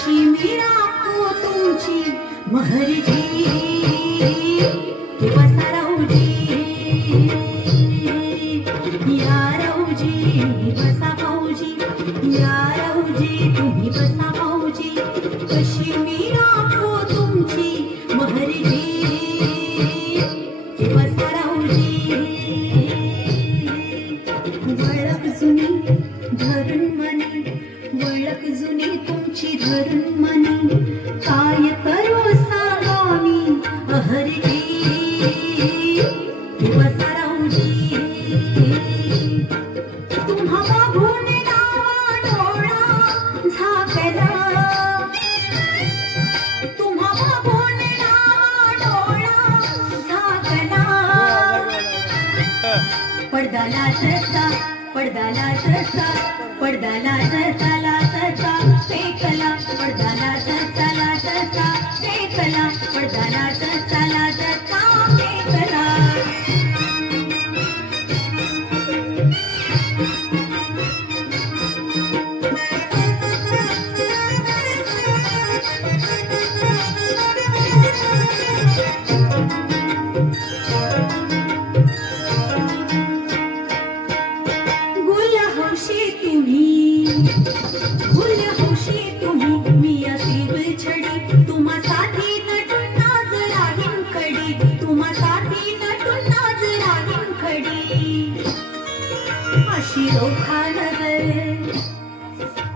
कशी मी राखो तुमची महरजी हे बसा राऊजी या राऊजी बसा भाऊजी या राऊजी तुम्ही बसा भाऊजी कशी मी राखो तुमची महरजी हे बसा राऊजी वळख जुनी धरून मनी वळख जुनी तुमची धरून मनी काय करू सांगा मी अहरजी बसा राऊजी तुम्हा बघून डावा डोळा झाकला तुम्हा बघून डावा डोळा झाकला पडदाला सरसा पडदाला सरसा पडदाला सरसाला सरसा फेकला पडदाला सरसाला सरसा फेकला पडदाला सरसाला सरसा फेकला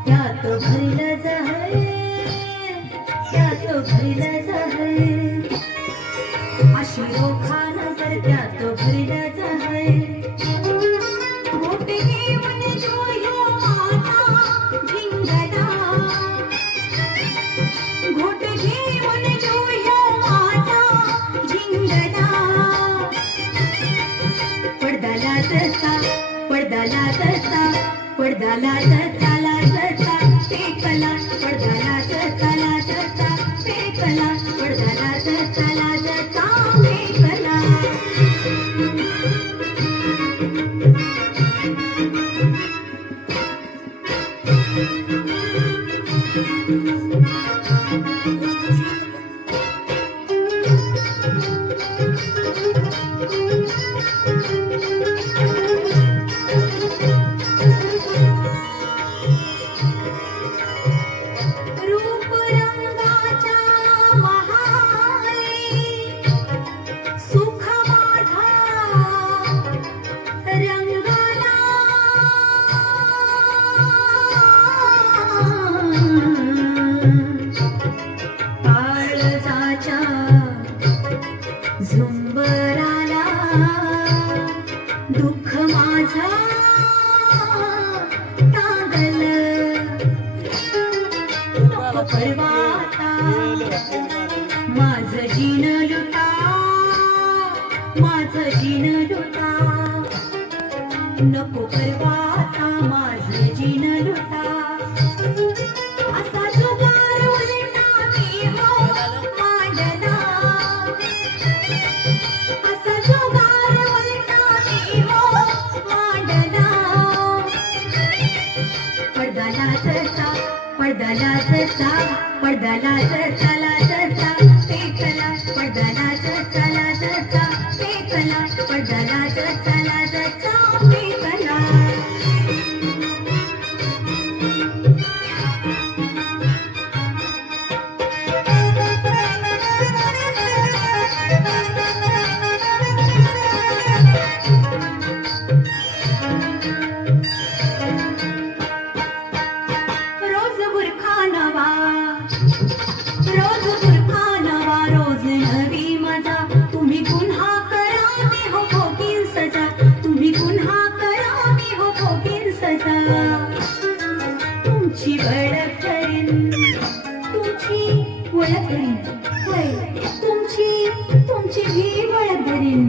त्यात भरलं जहर त्यात भरलं जहर अशी रोखा नजर त्यात भरलं जहर मोठे घेऊन जोयो माता भिंगला घोट घेऊन जोयो माता भिंगला पडदाला सरसा पडदाला सरसा पडदाला सरसाला सरसा फेकला पडदाला सरसाला सरसा फेकला पडदाला सरसाला सरसा फेकला झुंबराला दुःख माझा टांगल नको परवाता माझं जीन लुटा माझं जीन लुटा नको परवाता माझं जीन लुटा असा जुगार उलटा मी हो मांडला असा जुगार उलटा मी हो मांडला पडदाला सरसा पडदाला सरसा पडदाला सरसाला सरसा फेकला पडदाला सरसाला सरसा फेकला पडदाला सरसाला सरसा फेकला रोज बुरखा नवा रोज नवी मजा तुम्ही गुन्हा करा मी हो भोगीन सजा तुम्ही गुन्हा करा मी हो भोगीन सजा तुमची ओळख करीन तुमची ओळख करीन तुमची भी ओळख करीन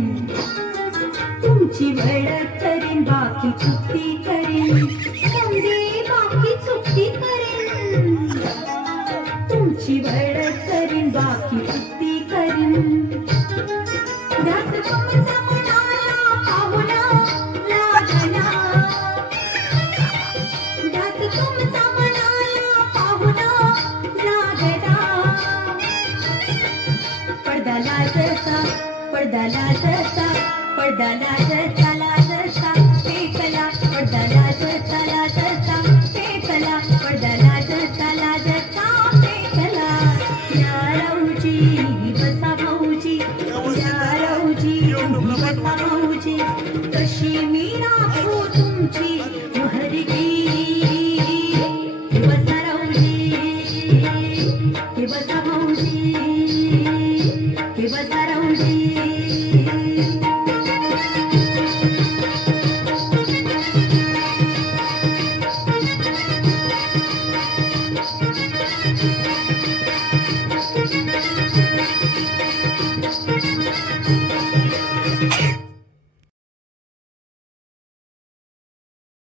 तुमची ओळख करीन बाकी चुकती करीन समजे बाकी चुकती करीन तुमची ओळख करीन बाकी चुकती करीन ध्यास तुमचा मनाला पाहुणा लागला ध्यास तुमचा मनाला पाहुणा तुमची